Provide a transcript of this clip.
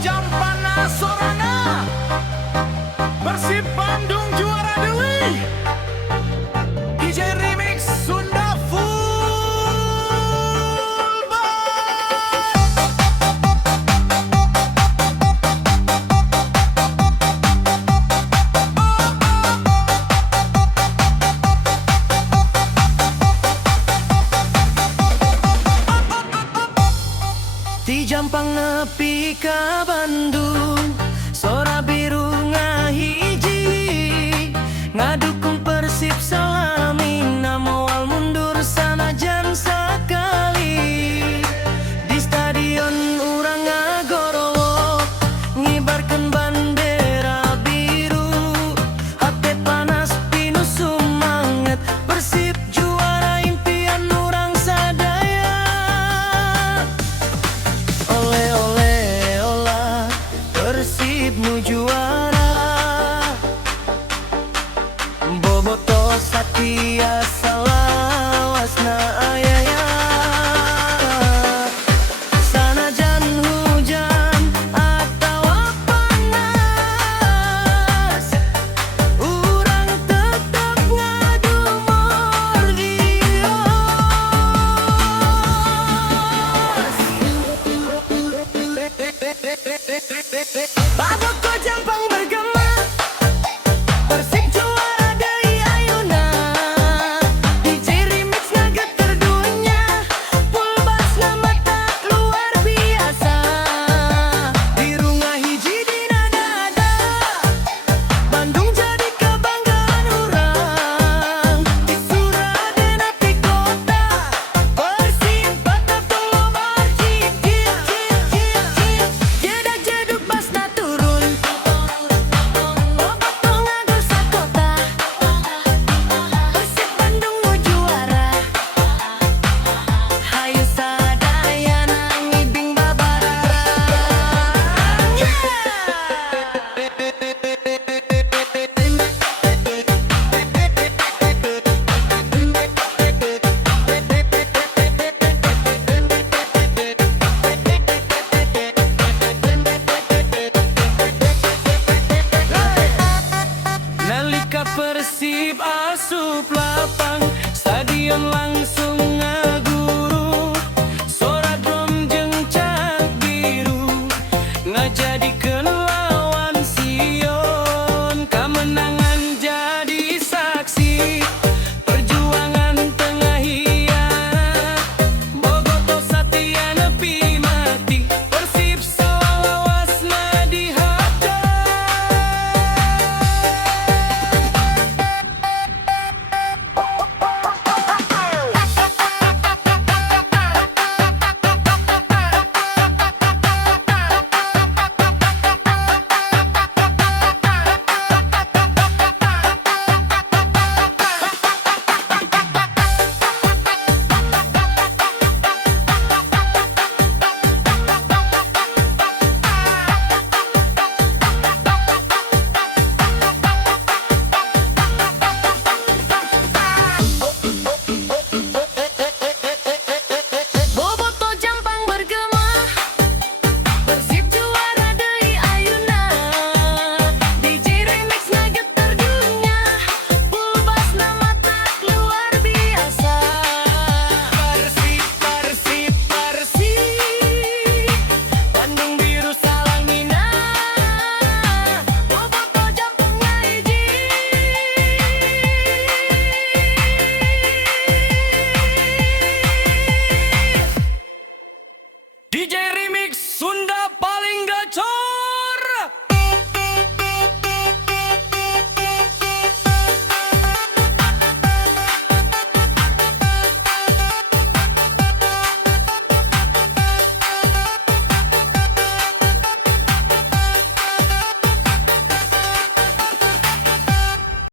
Jampana Sorana, Persib Bandung juara deui. DJ Remix Sunda full band. Di Jampang nepi ka Bandung, sora biru ngahiji, ngadukung Persib salami, moal mundur sanajan sakali. Di stadion urang ngagorowo, ngibarkeun bandera biru, hate panas pinu sumanget, Persib juara impian urang sadaya. Ole ole olah, Persib nu juara, bobotoh Satya salawasna ayaya. Sanajan hujan atawa panas, urang tetep ngadumor dios.